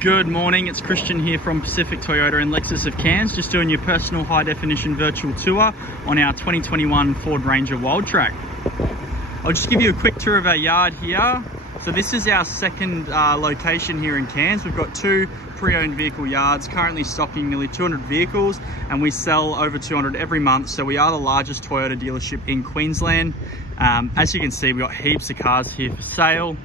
Good morning, it's Christian here from Pacific Toyota and Lexus of Cairns, just doing your personal high definition virtual tour on our 2021 Ford Ranger Wildrak. I'll just give you a quick tour of our yard here. So this is our second location here in Cairns. We've got two pre-owned vehicle yards, currently stocking nearly 200 vehicles, and we sell over 200 every month. So we are the largest Toyota dealership in Queensland. As you can see, we've got heaps of cars here for sale.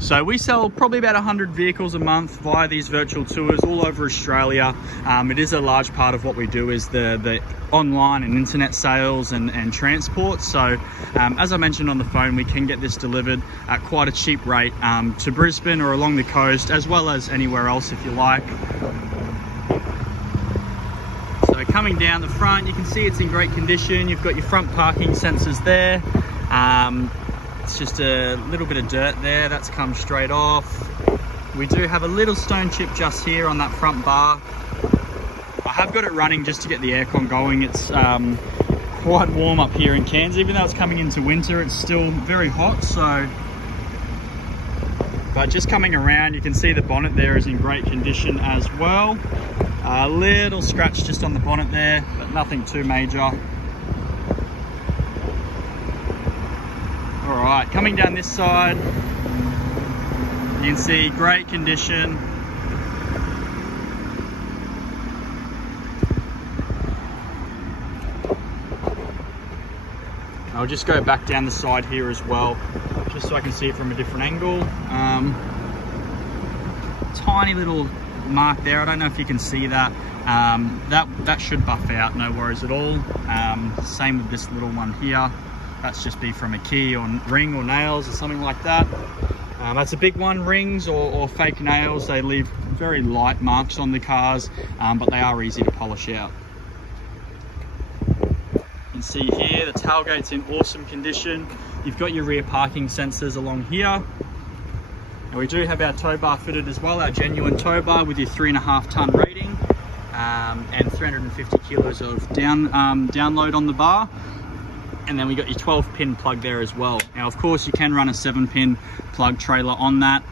So we sell probably about 100 vehicles a month via these virtual tours all over Australia. It is a large part of what we do is the online and internet sales and transport. So as I mentioned on the phone, we can get this delivered at quite a cheap rate to Brisbane or along the coast, as well as anywhere else if you like. So coming down the front, you can see it's in great condition. You've got your front parking sensors there. It's just a little bit of dirt there, that's come straight off. We do have a little stone chip just here on that front bar. I have got it running just to get the aircon going. It's quite warm up here in Cairns. Even though it's coming into winter, it's still very hot. But just coming around, you can see the bonnet there is in great condition as well. A little scratch just on the bonnet there, but nothing too major. All right, coming down this side, you can see great condition. I'll just go back down the side here as well, just so I can see it from a different angle. Tiny little mark there, I don't know if you can see that. That should buff out, no worries at all. Same with this little one here. That's just be from a key or ring or nails or something like that. That's a big one, rings or fake nails. They leave very light marks on the cars, but they are easy to polish out. You can see here, the tailgate's in awesome condition. You've got your rear parking sensors along here. And we do have our tow bar fitted as well, our genuine tow bar with your 3.5 ton rating and 350 kilos of download on the bar. And then we got your 12-pin plug there as well. Now, of course, you can run a 7-pin plug trailer on that.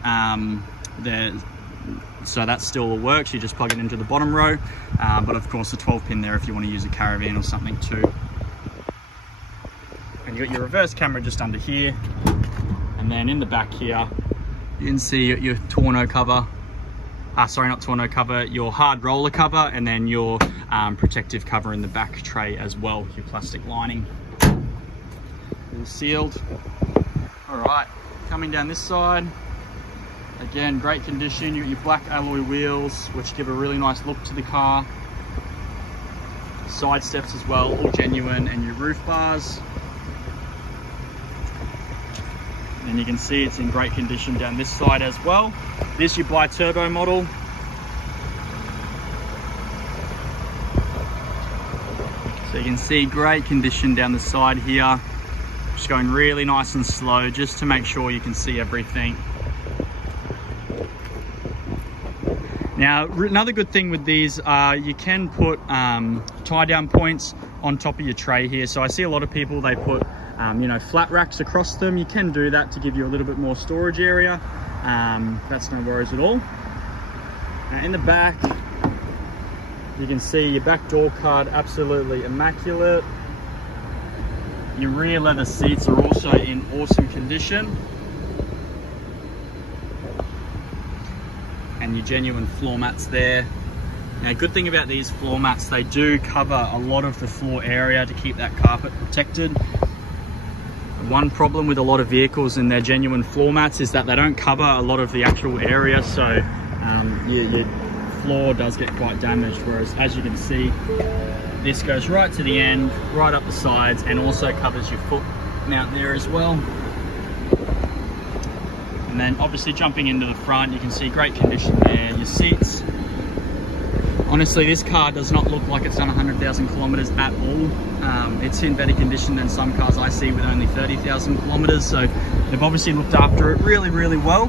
So that still works. You just plug it into the bottom row. But of course, the 12-pin there if you want to use a caravan or something too. And you got your reverse camera just under here. And then in the back here, you can see your tonneau cover. Sorry, not tonneau cover, your hard roller cover, and then your protective cover in the back tray as well, your plastic lining. All sealed. All right, coming down this side, again, great condition. You got your black alloy wheels, which give a really nice look to the car. Side steps as well, all genuine, and your roof bars. And you can see it's in great condition down this side as well. This is your bi-turbo model. So you can see great condition down the side here. Just going really nice and slow just to make sure you can see everything. Now, another good thing with these, you can put tie down points on top of your tray here. So I see a lot of people, they put you know, flat racks across them. You can do that to give you a little bit more storage area. That's no worries at all. In the back, you can see your back door card, absolutely immaculate. Your rear leather seats are also in awesome condition. And your genuine floor mats there. Now, good thing about these floor mats, they do cover a lot of the floor area to keep that carpet protected. One problem with a lot of vehicles and their genuine floor mats is that they don't cover a lot of the actual area, so your floor does get quite damaged, whereas as you can see, this goes right to the end, right up the sides, and also covers your foot mount there as well. And then obviously jumping into the front, you can see great condition there, your seats. Honestly, this car does not look like it's done 100,000 kilometers at all. It's in better condition than some cars I see with only 30,000 kilometers. So they've obviously looked after it really, really well.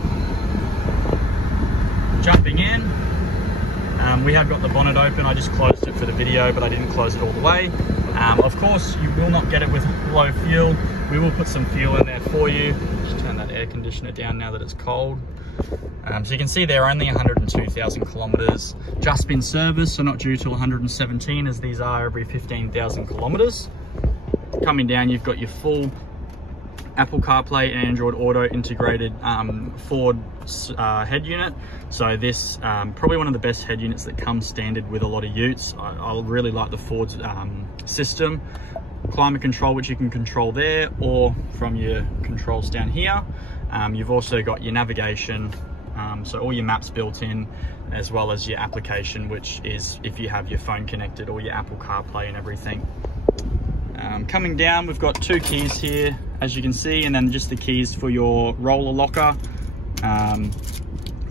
Jumping in, we have got the bonnet open. I just closed it for the video, but I didn't close it all the way. Of course, you will not get it with low fuel. We will put some fuel in there for you. Just turn that air conditioner down now that it's cold. So you can see they're only 102,000 kilometers, just been serviced, so not due till 117 as these are every 15,000 kilometers. Coming down, you've got your full Apple CarPlay and Android Auto integrated Ford head unit. So this probably one of the best head units that comes standard with a lot of utes. I really like the Ford's system. Climate control, which you can control there or from your controls down here. You've also got your navigation, so all your maps built in, as well as your application, which is if you have your phone connected, or your Apple CarPlay and everything. Coming down, we've got 2 keys here, as you can see, and then just the keys for your roller locker.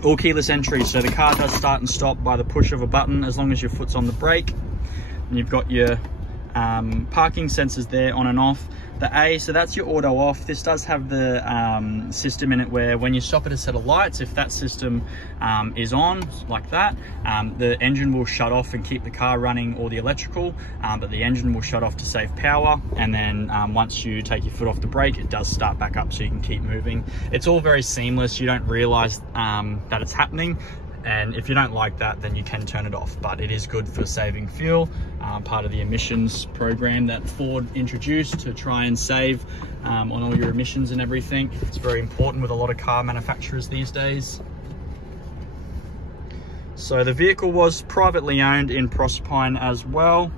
All keyless entry, so the car does start and stop by the push of a button as long as your foot's on the brake. And you've got your parking sensors there on and off. The A, so that's your auto off. This does have the system in it where when you stop at a set of lights, if that system is on like that, the engine will shut off and keep the car running, or the electrical, but the engine will shut off to save power. And then once you take your foot off the brake, it does start back up so you can keep moving. It's all very seamless. You don't realize that it's happening. And if you don't like that, then you can turn it off, but it is good for saving fuel. Part of the emissions program that Ford introduced to try and save on all your emissions and everything. It's very important with a lot of car manufacturers these days. So the vehicle was privately owned in Proserpine as well.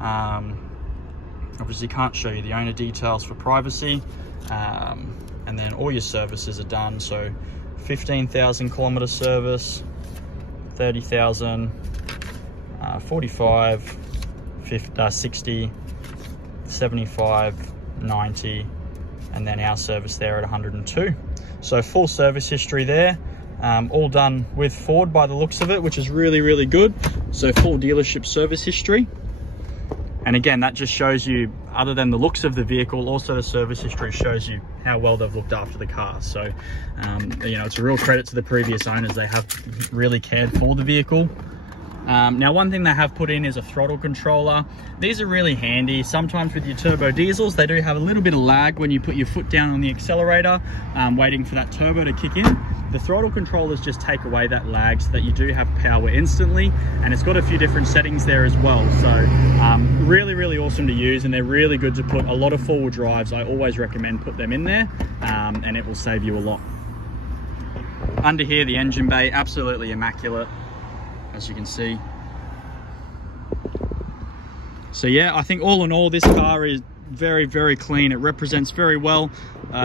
Obviously can't show you the owner details for privacy. And then all your services are done. So 15,000 kilometer service, 30,000, 45, 50, 60, 75, 90, and then our service there at 102. So full service history there, all done with Ford by the looks of it, which is really, really good. So full dealership service history. And again, that just shows you, other than the looks of the vehicle, also the service history shows you how well they've looked after the car. So, you know, it's a real credit to the previous owners. They have really cared for the vehicle. Now, one thing they have put in is a throttle controller. These are really handy. Sometimes with your turbo diesels, they do have a little bit of lag when you put your foot down on the accelerator, waiting for that turbo to kick in. The throttle controllers just take away that lag so that you do have power instantly, and it's got a few different settings there as well. So really, really awesome to use, and they're really good to put a lot of four-wheel drives. I always recommend put them in there, and it will save you a lot. Under here, the engine bay, absolutely immaculate, as you can see. So yeah, I think all in all, this car is very, very clean. It represents very well.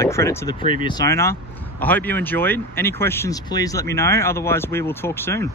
Credit to the previous owner. I hope you enjoyed. Any questions, please let me know. Otherwise, we will talk soon.